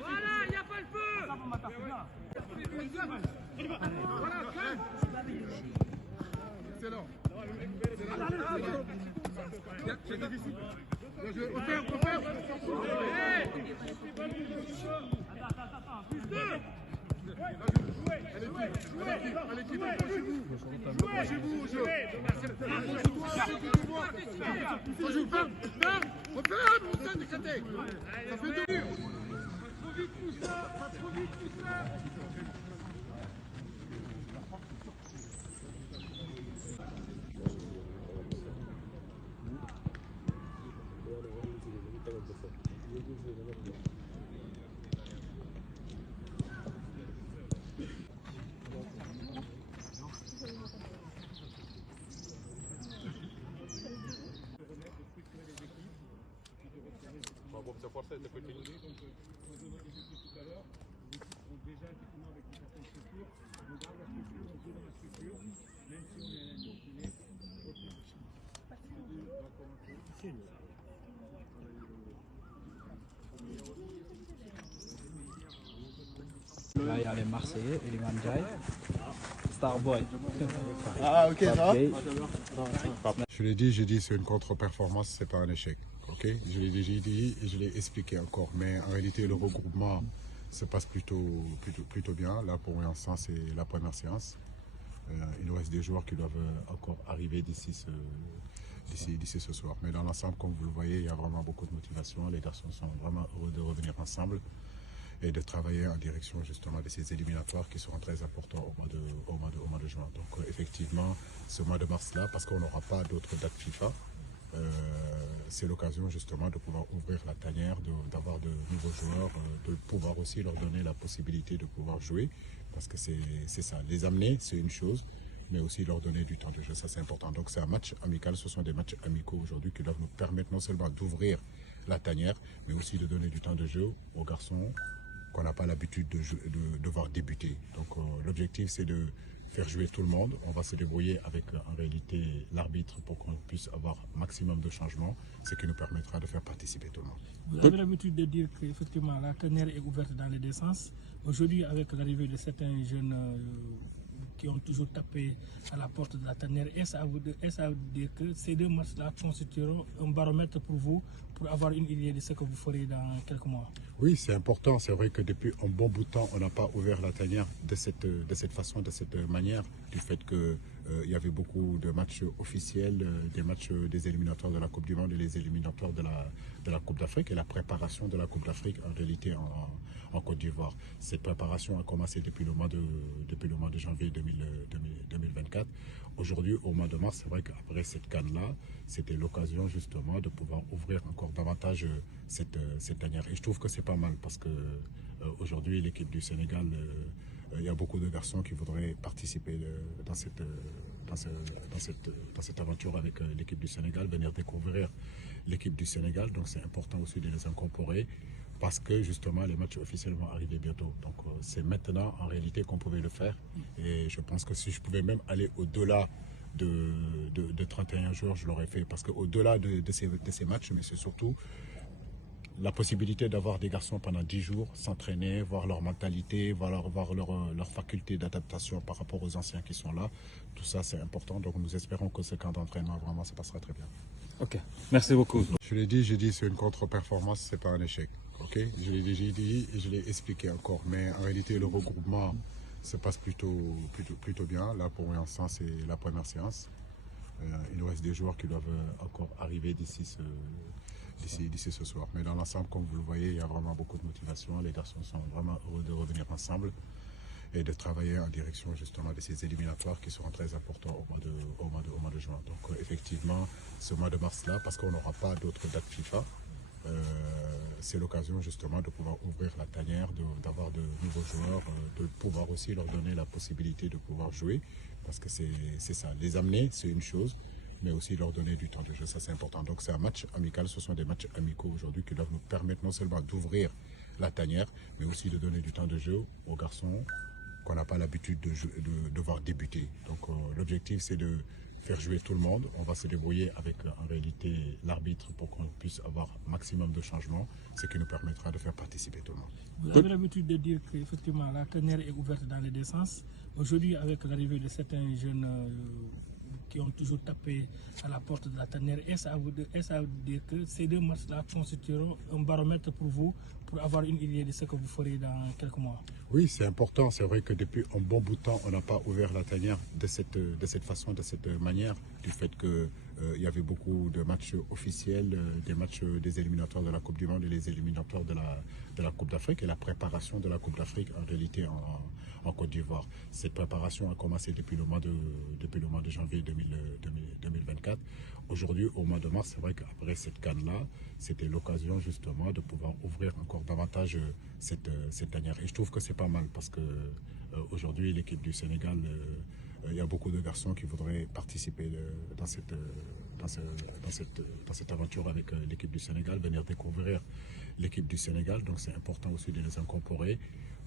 Voilà, il n'y a pas le feu. Excellent. C'est difficile. On perd. Allez, approchez-vous au jeu. On joue, ferme. Ça fait deux. Trop vite tout ça. Là, il y a les Marseillais et les Mandjai. Starboy. Ah, ok, ça va. Je l'ai dit, j'ai dit c'est une contre-performance, c'est pas un échec. Ok, je l'ai déjà dit et je l'ai expliqué encore. Mais en réalité, le regroupement se passe plutôt bien. Là, pour l'instant, c'est la première séance. Il nous reste des joueurs qui doivent encore arriver d'ici ce soir. Mais dans l'ensemble, comme vous le voyez, il y a vraiment beaucoup de motivation. Les garçons sont vraiment heureux de revenir ensemble et de travailler en direction justement de ces éliminatoires qui seront très importants au mois de juin. Donc effectivement, ce mois de mars-là, parce qu'on n'aura pas d'autres dates FIFA, c'est l'occasion justement de pouvoir ouvrir la tanière, d'avoir de nouveaux joueurs, de pouvoir aussi leur donner la possibilité de pouvoir jouer, parce que c'est ça, les amener c'est une chose, mais aussi leur donner du temps de jeu, ça c'est important. Donc c'est un match amical, ce sont des matchs amicaux aujourd'hui qui doivent nous permettre non seulement d'ouvrir la tanière, mais aussi de donner du temps de jeu aux garçons qu'on n'a pas l'habitude de devoir débuter. Donc l'objectif c'est de faire jouer tout le monde. On va se débrouiller avec en réalité l'arbitre pour qu'on puisse avoir maximum de changements, ce qui nous permettra de faire participer tout le monde. Vous avez l'habitude de dire qu'effectivement la tanière est ouverte dans les deux sens. Aujourd'hui, avec l'arrivée de certains jeunes qui ont toujours tapé à la porte de la tanière, est-ce à vous dire que ces deux matchs-là constitueront un baromètre pour vous, pour avoir une idée de ce que vous ferez dans quelques mois? Oui, c'est important. C'est vrai que depuis un bon bout de temps, on n'a pas ouvert la tanière de cette façon, de cette manière, du fait qu'il y avait beaucoup de matchs officiels, des matchs des éliminatoires de la Coupe du Monde et les éliminatoires de la Coupe d'Afrique et la préparation de la Coupe d'Afrique en réalité en Côte d'Ivoire. Cette préparation a commencé depuis le mois de janvier 2024. Aujourd'hui, au mois de mars, c'est vrai qu'après cette canne-là, c'était l'occasion justement de pouvoir ouvrir encore davantage cette tanière. Et je trouve que c'est pas mal parce que aujourd'hui, l'équipe du Sénégal, il y a beaucoup de garçons qui voudraient participer dans cette aventure avec l'équipe du Sénégal, venir découvrir l'équipe du Sénégal. Donc c'est important aussi de les incorporer parce que justement les matchs officiels vont arriver bientôt. Donc c'est maintenant en réalité qu'on pouvait le faire. Et je pense que si je pouvais même aller au-delà de 31 jours, je l'aurais fait. Parce qu'au-delà de ces matchs, mais c'est surtout la possibilité d'avoir des garçons pendant 10 jours, s'entraîner, voir leur mentalité, voir leur faculté d'adaptation par rapport aux anciens qui sont là. Tout ça, c'est important. Donc nous espérons que ce camp d'entraînement, vraiment, ça passera très bien. Ok, merci beaucoup. Je l'ai dit, j'ai dit c'est une contre-performance, c'est pas un échec. Ok, je l'ai déjà dit et je l'ai expliqué encore. Mais en réalité, le regroupement se passe plutôt bien. Là, pour l'instant, c'est la première séance. Il nous reste des joueurs qui doivent encore arriver d'ici ce soir. Mais dans l'ensemble, comme vous le voyez, il y a vraiment beaucoup de motivation. Les garçons sont vraiment heureux de revenir ensemble et de travailler en direction justement de ces éliminatoires qui seront très importants au mois de juin. Donc effectivement, ce mois de mars-là, parce qu'on n'aura pas d'autres dates FIFA, c'est l'occasion justement de pouvoir ouvrir la tanière, d'avoir de nouveaux joueurs, de pouvoir aussi leur donner la possibilité de pouvoir jouer, parce que c'est ça, les amener c'est une chose, mais aussi leur donner du temps de jeu, ça c'est important. Donc c'est un match amical, ce sont des matchs amicaux aujourd'hui qui doivent nous permettre non seulement d'ouvrir la tanière, mais aussi de donner du temps de jeu aux garçons qu'on n'a pas l'habitude de devoir débuter. Donc l'objectif c'est de faire jouer tout le monde. On va se débrouiller avec en réalité l'arbitre pour qu'on puisse avoir un maximum de changements, ce qui nous permettra de faire participer tout le monde. Vous avez l'habitude de dire qu'effectivement la tanière est ouverte dans les deux sens. Aujourd'hui, avec l'arrivée de certains jeunes qui ont toujours tapé à la porte de la tanière, est-ce à vous dire que ces deux matchs-là constitueront un baromètre pour vous, pour avoir une idée de ce que vous ferez dans quelques mois? Oui, c'est important. C'est vrai que depuis un bon bout de temps, on n'a pas ouvert la tanière de cette façon, de cette manière, du fait que il y avait beaucoup de matchs officiels, des matchs des éliminatoires de la Coupe du Monde et les éliminatoires de la Coupe d'Afrique et la préparation de la Coupe d'Afrique en réalité en Côte d'Ivoire. Cette préparation a commencé depuis le mois de janvier 2024. Aujourd'hui, au mois de mars, c'est vrai qu'après cette CAN-là, c'était l'occasion justement de pouvoir ouvrir encore davantage cette tanière. Et je trouve que c'est pas mal parce que aujourd'hui, l'équipe du Sénégal, il y a beaucoup de garçons qui voudraient participer dans cette aventure avec l'équipe du Sénégal, venir découvrir l'équipe du Sénégal. Donc c'est important aussi de les incorporer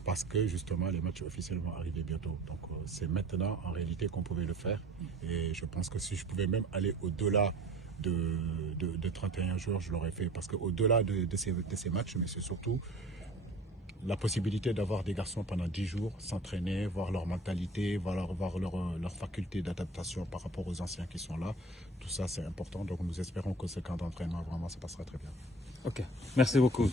parce que justement les matchs officiels vont arriver bientôt. Donc c'est maintenant en réalité qu'on pouvait le faire. Et je pense que si je pouvais même aller au-delà de 31 jours, je l'aurais fait. Parce qu'au-delà de ces matchs, mais c'est surtout la possibilité d'avoir des garçons pendant 10 jours, s'entraîner, voir leur mentalité, voir leur faculté d'adaptation par rapport aux anciens qui sont là. Tout ça, c'est important. Donc nous espérons que ce camp d'entraînement, vraiment, ça passera très bien. Ok, merci beaucoup.